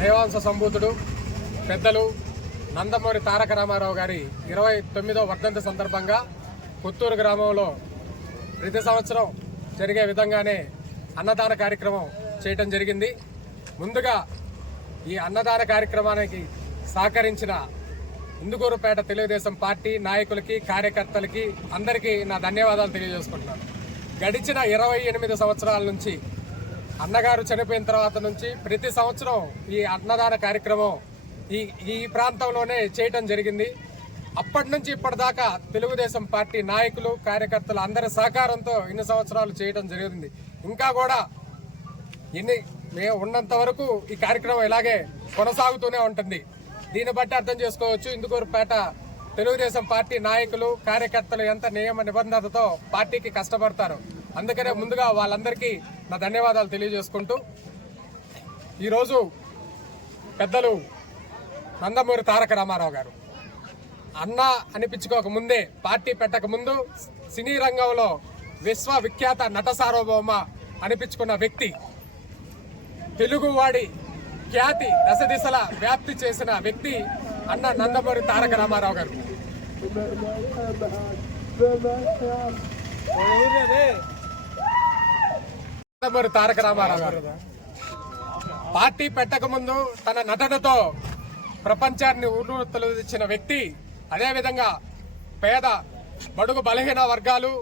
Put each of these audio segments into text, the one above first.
దేవాంశ సంభూతుడు పెద్దలు నందమూరి తారక రామారావు గారి 29వ వర్ధంతి సందర్భంగా పుత్తూరు గ్రామంలో ప్రతి సంవత్సరం జరిగే విధంగానే అన్నదాన కార్యక్రమం చేయటం జరిగింది. ముందుగా ఈ అన్నదాన కార్యక్రమానికి సహకరించిన ఇందుకూరుపేట తెలుగుదేశం పార్టీ నాయకులకి, కార్యకర్తలకి అందరికీ నా ధన్యవాదాలు తెలియజేసుకుంటున్నాను. గడిచిన 28 సంవత్సరాల నుంచి అన్నగారు చనిపోయిన తర్వాత నుంచి ప్రతి సంవత్సరం ఈ అన్నదాన కార్యక్రమం ఈ ప్రాంతంలోనే చేయటం జరిగింది. అప్పటి నుంచి ఇప్పటిదాకా తెలుగుదేశం పార్టీ నాయకులు, కార్యకర్తలు అందరి సహకారంతో ఇన్ని సంవత్సరాలు చేయటం జరిగింది. ఇంకా కూడా మేము ఉన్నంత వరకు ఈ కార్యక్రమం ఇలాగే కొనసాగుతూనే ఉంటుంది. దీన్ని బట్టి అర్థం చేసుకోవచ్చు ఇందుకూరుపేట తెలుగుదేశం పార్టీ నాయకులు, కార్యకర్తలు ఎంత నియమ నిబంధనలతో పార్టీకి కష్టపడతారు. అందుకనే ముందుగా వాళ్ళందరికీ నా ధన్యవాదాలు తెలియజేసుకుంటూ, ఈరోజు పెద్దలు నందమూరి తారక రామారావు గారు అన్న అనిపించుకోక ముందే, పార్టీ పెట్టక ముందు సినీ రంగంలో విశ్వవిఖ్యాత నట సార్వభౌమ అనిపించుకున్న వ్యక్తి, తెలుగువాడి ఖ్యాతి దశ దిశలా వ్యాప్తి చేసిన వ్యక్తి అన్న నందమూరి తారక రామారావు గారు. నందమూరి తారక రామారావు గారు పార్టీ పెట్టక ముందు తన నటనతో ప్రపంచాన్ని ఊరుతలుచిన వ్యక్తి. అదేవిధంగా పేద బడుగు బలహీన వర్గాలు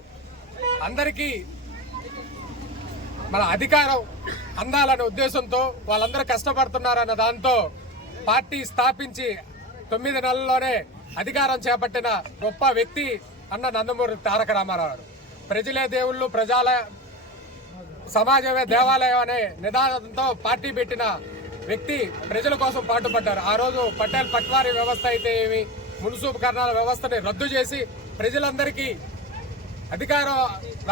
అందరికీ మన అధికారం అందాలనే ఉద్దేశంతో వాళ్ళందరూ కష్టపడుతున్నారన్న దాంతో పార్టీ స్థాపించి 9 నెలల్లోనే అధికారం చేపట్టిన గొప్ప వ్యక్తి అన్న నందమూరి తారక రామారావు గారు. ప్రజలే దేవుళ్ళు, సమాజమే దేవాలయం అనే నిదానంతో పార్టీ పెట్టిన వ్యక్తి ప్రజల కోసం పాటుపడ్డారు. ఆ రోజు పటేల్ పట్వారీ వ్యవస్థ అయితే ఏమి, మున్సిపల్ కర్ణాల వ్యవస్థని రద్దు చేసి ప్రజలందరికీ అధికారం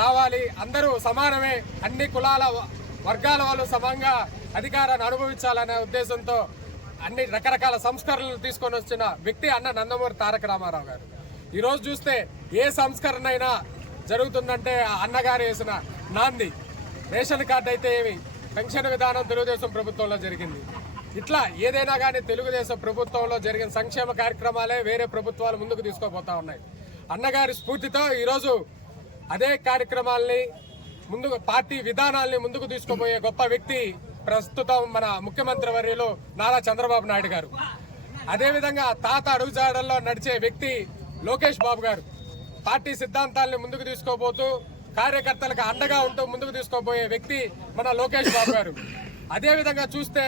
రావాలి, అందరూ సమానమే, అన్ని కులాల వర్గాల వాళ్ళు సమంగా అధికారాన్ని అనుభవించాలనే ఉద్దేశంతో అన్ని రకరకాల సంస్కరణలు తీసుకొని వచ్చిన వ్యక్తి అన్న నందమూరి తారక రామారావు గారు. ఈరోజు చూస్తే ఏ సంస్కరణ అయినా జరుగుతుందంటే అన్నగారు వేసిన నాంది. రేషన్ కార్డు అయితే ఏమి, పెన్షన్ విధానం తెలుగుదేశం ప్రభుత్వంలో జరిగింది. ఇట్లా ఏదైనా కానీ తెలుగుదేశం ప్రభుత్వంలో జరిగిన సంక్షేమ కార్యక్రమాలే వేరే ప్రభుత్వాలు ముందుకు తీసుకోబోతా ఉన్నాయి. అన్నగారి స్ఫూర్తితో ఈరోజు అదే కార్యక్రమాల్ని ముందుకు, పార్టీ విధానాల్ని ముందుకు తీసుకుపోయే గొప్ప వ్యక్తి ప్రస్తుతం మన ముఖ్యమంత్రి వర్యులు నారా చంద్రబాబు నాయుడు గారు. అదేవిధంగా తాత అడుగుజాడల్లో నడిచే వ్యక్తి లోకేష్ బాబు గారు. పార్టీ సిద్ధాంతాల్ని ముందుకు తీసుకోబోతూ కార్యకర్తలకు అండగా ఉంటూ ముందుకు తీసుకోబోయే వ్యక్తి మన లోకేష్ బాబు గారు. అదేవిధంగా చూస్తే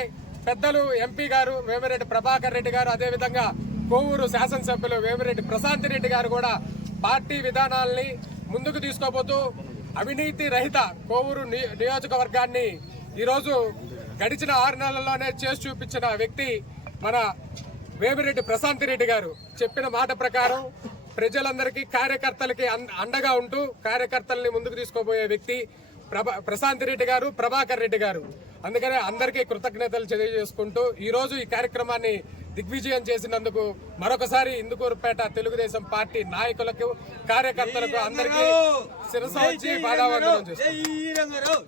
పెద్దలు ఎంపీ గారు వేమిరెడ్డి ప్రభాకర్ రెడ్డి గారు, అదేవిధంగా కోవూరు శాసనసభ్యులు వేమిరెడ్డి ప్రశాంత్ రెడ్డి గారు కూడా పార్టీ విధానాల్ని ముందుకు తీసుకోబోతూ అవినీతి రహిత కోవూరు నియోజకవర్గాన్ని ఈరోజు గడిచిన 6 నెలల్లోనే చేసి చూపించిన వ్యక్తి మన వేమిరెడ్డి ప్రశాంత్ రెడ్డి గారు. చెప్పిన మాట ప్రకారం ప్రజలందరికీ, కార్యకర్తలకి అండగా ఉంటూ కార్యకర్తల్ని ముందుకు తీసుకోబోయే వ్యక్తి ప్రశాంత్ రెడ్డి గారు, ప్రభాకర్ రెడ్డి గారు. అందుకనే అందరికీ కృతజ్ఞతలు తెలియజేసుకుంటూ ఈరోజు ఈ కార్యక్రమాన్ని దిగ్విజయం చేసినందుకు మరొకసారి ఇందుకూరుపేట తెలుగుదేశం పార్టీ నాయకులకు, కార్యకర్తలకు అందరికీ శిరస్సు వచ్చి పాదావందనం చేస్తున్నాం.